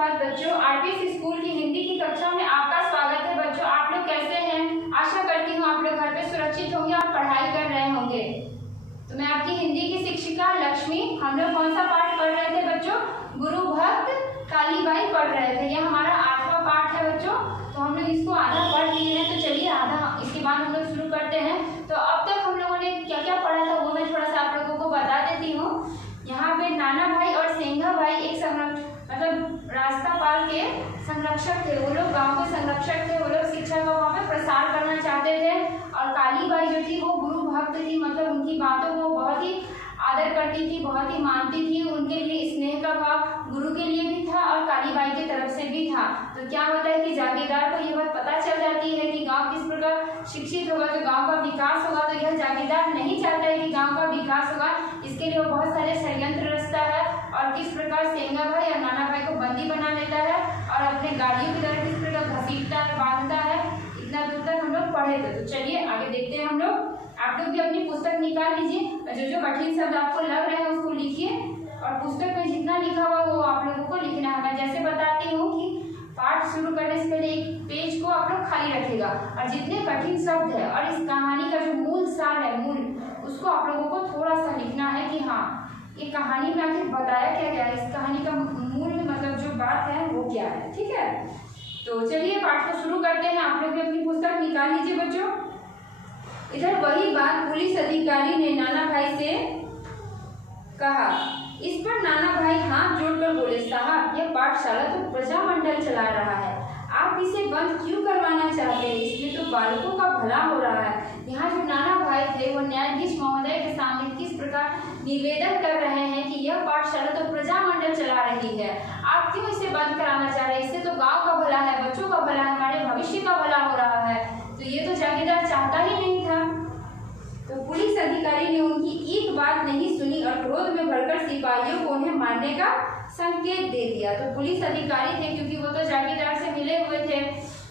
सुप्रभात बच्चों। RPS school की हिंदी की कक्षा में आपका स्वागत है। बच्चों आप लोग कैसे हैं? आशा करती हूँ आप लोग घर पे सुरक्षित होंगे और पढ़ाई कर रहे होंगे। तो मैं आपकी हिंदी की शिक्षिका लक्ष्मी। हम लोग कौन सा पाठ पढ़ रहे थे बच्चों? गुरु भक्त कालीबाई पढ़ रहे थे। यह हमारा 8वां पाठ है बच्चों। तो हम लोग इसको आधा पढ़ लिए हैं, तो चलिए आधा इसके बाद हम लोग शुरू करते हैं। तो अब तक हम लोगों ने क्या क्या पढ़ा था वो मैं थोड़ा सा आप लोगों को बता देती हूँ। यहाँ पे नाना भाई और सेंगा भाई एक रास्ता पाल के संरक्षक थे। वो लोग गांव के संरक्षक थे। वो लोग शिक्षा का वहाँ पे प्रसार करना चाहते थे। और कालीबाई जो थी वो गुरु भक्त थी, मतलब उनकी बातों को बहुत ही आदर करती थी, बहुत ही मानती थी। उनके लिए स्नेह का भाव गुरु के लिए भी था और कालीबाई की तरफ से भी था। तो क्या होता है कि जागीरदार को ये बात पता चल जाती है कि गांव किस प्रकार शिक्षित होगा तो गांव का विकास होगा। तो यह जागीरदार नहीं चाहता है कि गांव का विकास होगा, इसके लिए वो बहुत सारे षड्यंत्र रचता है और किस प्रकार सेंगा भाई और नाना भाई को बंदी बना लेता है और अपने गाड़ियों की तरह किस प्रकार घसीटता है, बांधता है। इतना दूर तक हम लोग पढ़े थे। तो चलिए आगे देखते हैं हम लोग। आप लोग भी अपनी पुस्तक निकाल लीजिए और जो कठिन शब्द आपको लग रहे हैं उसको लिखिए और पुस्तक में जितना लिखा हुआ वो आप लोगों को लिखना है। मैं जैसे बताती हूँ कि पाठ शुरू करने से पहले एक पेज को आप लोग खाली रखिएगा और जितने कठिन शब्द है और इस कहानी का जो मूल सार है, उसको आप लोगों को थोड़ा सा लिखना है कि हाँ ये कहानी में आखिर बताया क्या गया है, इस कहानी का मूल मतलब जो बात है वो क्या है। ठीक है, तो चलिए पाठ को शुरू करते हैं। आप लोग भी अपनी पुस्तक निकाल लीजिए बच्चों। इधर वही बात पुलिस अधिकारी ने नाना भाई से कहा। इस पर नाना भाई हाथ जोड़कर बोले, साहब यह पाठशाला तो प्रजामंडल चला रहा है, आप इसे बंद क्यों करवाना चाहते हैं? इसमें तो बालकों का भला हो रहा है। यहाँ जो नाना भाई थे वो न्यायाधीश महोदय के सामने किस प्रकार निवेदन कर रहे हैं कि यह पाठशाला तो प्रजामंडल चला रही है, आप क्यों इसे बंद कराना चाह रहे हैं? इससे तो गाँव का भला है, बच्चों का भला है, हमारे भविष्य का भला हो रहा है। तो ये तो जागीरदार चाहता ही नहीं था। तो पुलिस अधिकारी ने उनकी एक बात नहीं सुनी और क्रोध में भरकर सिपाहियों को उन्हें मारने का संकेत दे दिया। तो पुलिस अधिकारी थे क्योंकि वो तो जागीरदार से मिले हुए थे,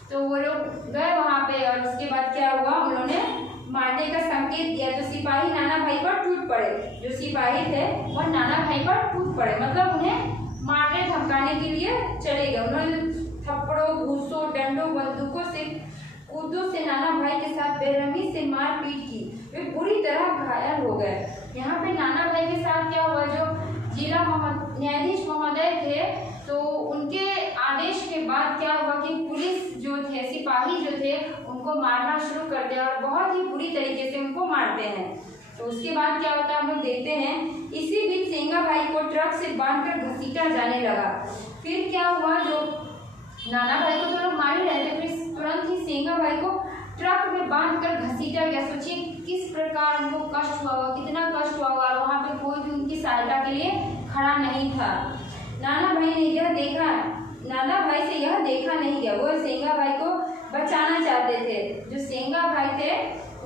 तो वो लोग गए वहां पे और उसके बाद क्या हुआ, उन्होंने मारने का संकेत दिया। तो सिपाही नाना भाई पर टूट पड़े। जो सिपाही थे वो नाना भाई पर टूट पड़े, मतलब उन्हें मारने धमकाने के लिए चले गए। उन्होंने थप्पड़ों, घूसों, डंडों, बंदूकों से, कूदों से नाना भाई के साथ बेरहमी से मारपीट की। वे बुरी तरह घायल हो गए। यहाँ पे नाना भाई के साथ क्या हुआ, जो जिला न्यायाधीश महोदय थे तो उनके आदेश के बाद क्या हुआ कि पुलिस जो थे, सिपाही जो थे, उनको मारना शुरू कर दिया और बहुत ही बुरी तरीके से उनको मारते हैं। तो उसके बाद क्या होता है हम लोग देखते हैं। इसी बीच सेंगा भाई को ट्रक से बांधकर घसीटा जाने लगा। फिर क्या हुआ, जो नाना भाई को तो लोग मार ही रहे थे, फिर तुरंत ही सेंगा भाई को ट्रक में बांधकर घसीटा गया। सोचिए किस प्रकार उनको कष्ट हुआ होगा, कितना कष्ट हुआ होगा। वहां पे कोई भी उनकी सहायता के लिए खड़ा नहीं था। नाना भाई से यह देखा नहीं गया। वो सेंगा भाई को बचाना चाहते थे। जो सेंगा भाई थे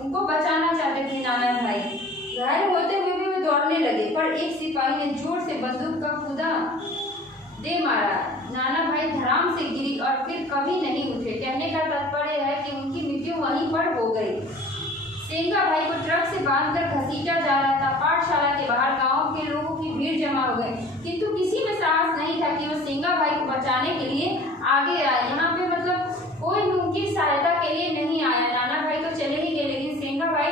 उनको बचाना चाहते थे नाना भाई। घायल होते हुए भी वे दौड़ने लगे, पर एक सिपाही ने जोर से बंदूक का खुदा दे मारा। नाना भाई धड़ाम से गिरी और फिर कभी नहीं उठे। कहने का तात्पर्य है कि उनकी मृत्यु वहीं पर हो गई। सेंगा भाई को ट्रक से बांधकर घसीटा जा रहा था। पाठशाला के बाहर गांव के लोगों की भीड़ जमा हो गई, किंतु किसी में साहस नहीं था कि वो सेंगा भाई को बचाने के लिए आगे आए। यहाँ पे मतलब कोई भी उनकी सहायता के लिए नहीं आया। नाना भाई तो चले ही गए, लेकिन सेंगा भाई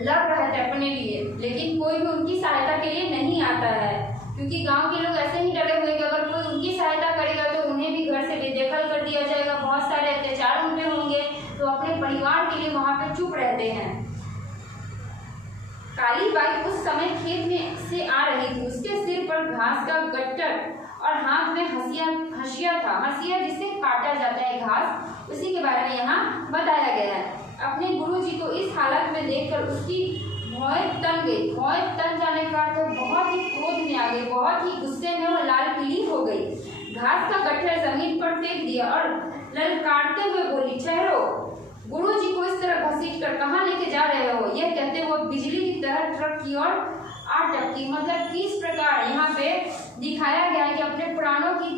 लड़ रहे थे अपने लिए, लेकिन कोई भी उनकी सहायता के लिए नहीं आता है, क्योंकि गांव के लोग ऐसे ही डरे हुए कि अगर कोई उनकी सहायता करेगा तो उन्हें भी घर से बेदखल कर दिया जाएगा, बहुत सारे अत्याचार उन पे होंगे, तो अपने परिवार के लिए वहां पे चुप रहते हैं। कालीबाई उस समय खेत में से आ रही थी। उसके सिर पर घास का गट्टर और हाथ में हंसिया था। हंसिया जिससे काटा जाता है घास, उसी के बारे में यहाँ बताया गया है। अपने गुरुजी को इस हालत में देखकर उसकी भौं तन गई। भौं तन जाने का अर्थ बहुत ही क्रोध में आ गई, बहुत ही गुस्से में और लाल पीली हो गई। घास का गट्ठर जमीन पर फेंक दिया और ललकारते हुए बोली, ठहरो, गुरुजी को इस तरह घसीट कर कहाँ लेके जा रहे हो? यह कहते हुए बिजली की तरह ट्रक की ओर आ टपकी। मतलब किस प्रकार यहाँ पे दिखाया गया है कि अपने प्राणों की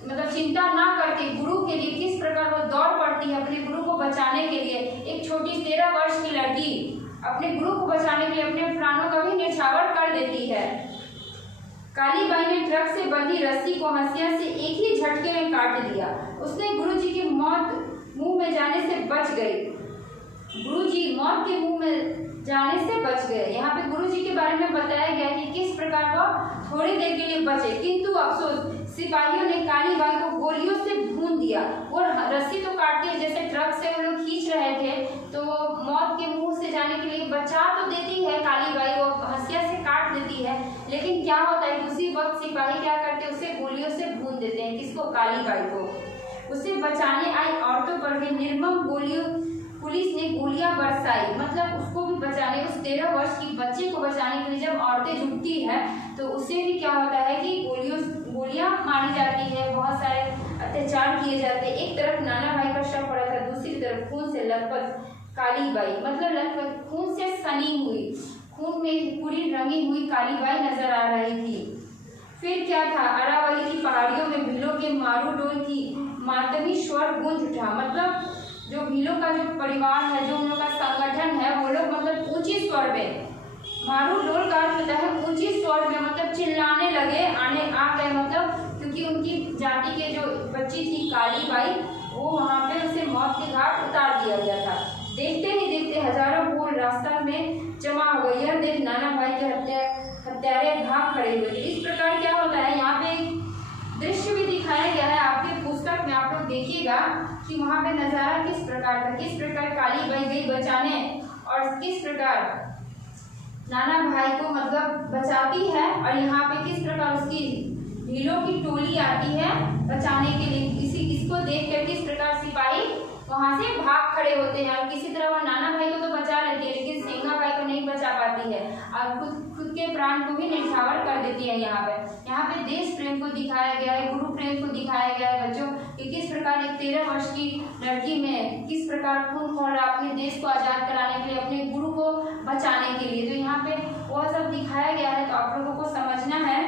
मतलब चिंता ना करके गुरु के लिए किस प्रकार वो दौड़ पड़ती है अपने गुरु को बचाने के लिए। एक छोटी 13 वर्ष की लड़की अपने गुरु को बचाने के लिए अपने प्राणों का भी न्यौछावर कर देती है। काली बाई ने ट्रक से बंधी रस्सी को हंसिया से एक ही झटके में काट दिया। उसने गुरुजी की मौत मुंह में जाने से बच गई। गुरुजी मौत के मुंह में जाने से बच गए। यहाँ पे गुरुजी के बारे में बताया गया कि किस प्रकार वह थोड़ी देर के लिए बचे, किंतु अफसोस सिपाहियों ने काली बाई को गोलियों से भून दिया। और रस्सी तो काटती है, जैसे ट्रक से वो लोग खींच रहे थे तो मौत के मुंह से जाने के लिए बचा तो देती है काली बाई, वो हंसिया से काट देती है, लेकिन क्या होता है उसी वक्त सिपाही क्या करते हैं, उसे गोलियों से भून देते हैं। किसको? काली बाई को। उसे बचाने आई औरतों पर भी निर्मम गोलियों पुलिस ने गोलियां बरसाई। मतलब उसको भी बचाने, उस 13 वर्ष की बच्चे को बचाने के लिए जब औरतें जुटती है तो उससे भी क्या होता है कि गोलियां मारी जाती है, बहुत सारे अत्याचार किए जाते हैं। एक तरफ नाना भाई का शव पड़ा था, दूसरी तरफ खून से लथपथ काली बाई, मतलब लथपथ खून से सनी हुई, खून में पूरी रंगी हुई काली बाई नजर आ रही थी। फिर क्या था, अरावली की पहाड़ियों में भीलों के मारू डोल की मातमी स्वर गूंज उठा। मतलब जो भीलों का जो परिवार है, जो उन लोग का संगठन है, वो लोग मतलब ऊंची स्वर में, मारू डोल का अर्थ होता है ऊंची स्वर में, मतलब चिल्लाने लगे, आ गए, मतलब क्योंकि उनकी जाति के जो बच्ची थी काली बाई, वो वहां पे उसे मौत के घाट उतार दिया गया था। देखते ही देखते हजारों फूल रास्ता में जमा हो गए। यह देख नाना भाई के हत्यारे भाग खड़े हुए। इस प्रकार क्या होता है, यहाँ पे दृश्य भी दिखाया गया है आपके पुस्तक में, आप लोग देखिएगा कि वहां पे नजारा किस प्रकार था, किस प्रकार काली बाई गई बचाने और किस प्रकार नाना भाई को मतलब बचाती है, और यहाँ पे किस प्रकार उसकी भीलों की टोली आती है बचाने के लिए। इसको देख कर किस प्रकार सिपाही वहां से भाग खड़े होते हैं, और किसी तरह वो नाना भाई को तो बचा लेती है लेकिन सेंगा भाई को नहीं बचा पाती है, और खुद के प्राण को भी न्यौछावर कर देती है। यहाँ पे देश प्रेम को दिखाया गया है, गुरु प्रेम को दिखाया गया है बच्चों, कि किस प्रकार एक 13 वर्ष की लड़की में किस प्रकार खून खोल रहा अपने देश को आजाद कराने के लिए, अपने गुरु को बचाने के लिए। तो यहाँ पे वो सब दिखाया गया है, तो आप लोगों को समझना है।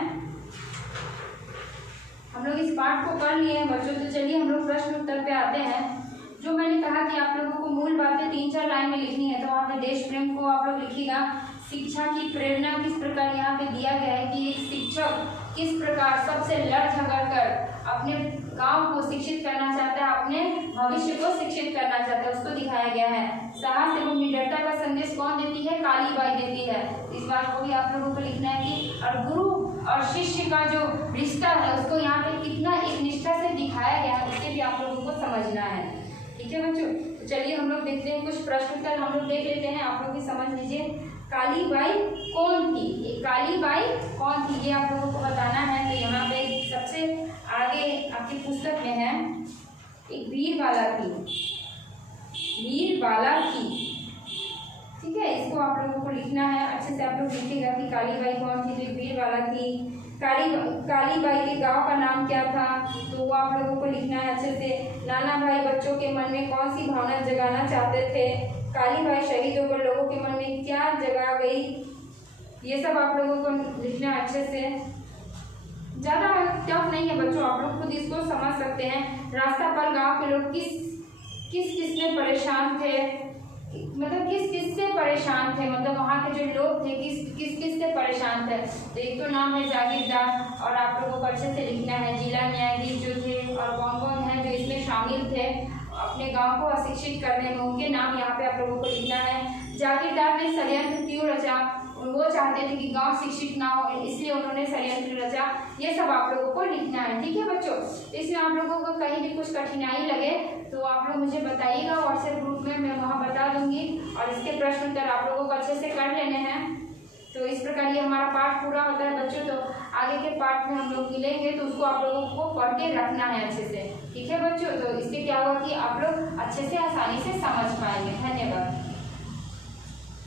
हम लोग इस पाठ को कर लिए हैं बच्चों, तो चलिए हम लोग प्रश्न उत्तर पे आते हैं। जो मैंने कहा कि आप लोगों को मूल बातें 3-4 लाइन में लिखनी है, तो वहाँ पे देश प्रेम को आप लोग लिखिएगा। शिक्षा की प्रेरणा किस प्रकार यहाँ पे दिया गया है कि एक शिक्षक किस प्रकार सबसे लड़ झगड़ कर अपने गांव को शिक्षित करना चाहता है, अपने भविष्य को शिक्षित करना चाहता है, उसको दिखाया गया है। साहस एवं निडरता का संदेश कौन देती है? काली बाई देती है। इस बात को भी आप लोगों को लिखना है कि और गुरु और शिष्य का जो रिश्ता है उसको यहाँ पे कितना एक निष्ठा से दिखाया गया है, उससे भी आप लोगों को समझना है। ठीक है बच्चों, तो चलिए हम लोग देखते हैं, कुछ प्रश्न उत्तर हम लोग देख लेते हैं, आप लोग भी समझ लीजिए। काली बाई कौन थी? काली बाई कौन थी ये आप लोगों को बताना है। तो यहाँ पे सबसे आगे आपकी पुस्तक में है, एक वीरबाला थी, वीरबाला थी। ठीक है, इसको आप लोगों को लिखना है, अच्छे से आप लोग लिखिएगा कि काली बाई कौन थी। तो वीरबाला थी। काली बाई के गांव का नाम क्या था? तो वो आप लोगों को लिखना है अच्छे से। नाना भाई बच्चों के मन में कौन सी भावना जगाना चाहते थे? काली बाई शहीद होकर लोगों के मन में क्या जगा गई? ये सब आप लोगों को लिखना है अच्छे से। ज्यादा टफ नहीं है बच्चों, आप लोग खुद इसको समझ सकते हैं। रास्ता पर गांव के लोग किस में परेशान थे, मतलब किस से परेशान थे, मतलब वहाँ के जो लोग थे किस से परेशान थे। तो एक तो नाम है जागीरदार, और आप लोगों को अच्छे से लिखना है जिला न्यायाधीश जो थे, और कौन कौन है जो इसमें शामिल थे अपने गांव को अशिक्षित करने में, उनके नाम यहाँ पे आप लोगों को लिखना है। जागीरदार ने षड्यंत्र क्यों रचा? वो चाहते थे कि गांव शिक्षित ना हो, इसलिए उन्होंने षड्यंत्र रचा। ये सब आप लोगों को लिखना है। ठीक है बच्चों, इसमें आप लोगों को कहीं भी कुछ कठिनाई लगे तो आप लोग मुझे बताइएगा व्हाट्सएप ग्रुप में, मैं वहाँ बता दूंगी, और इसके प्रश्न उत्तर आप लोगों को अच्छे से कर लेने हैं। तो इस प्रकार ये हमारा पाठ पूरा होता है बच्चों। तो आगे के पाठ में हम लोग मिलेंगे तो उसको आप लोगों को पढ़ के रखना है अच्छे से। ठीक है बच्चों, तो इससे क्या होगा कि आप लोग अच्छे से आसानी से समझ पाएंगे। धन्यवाद।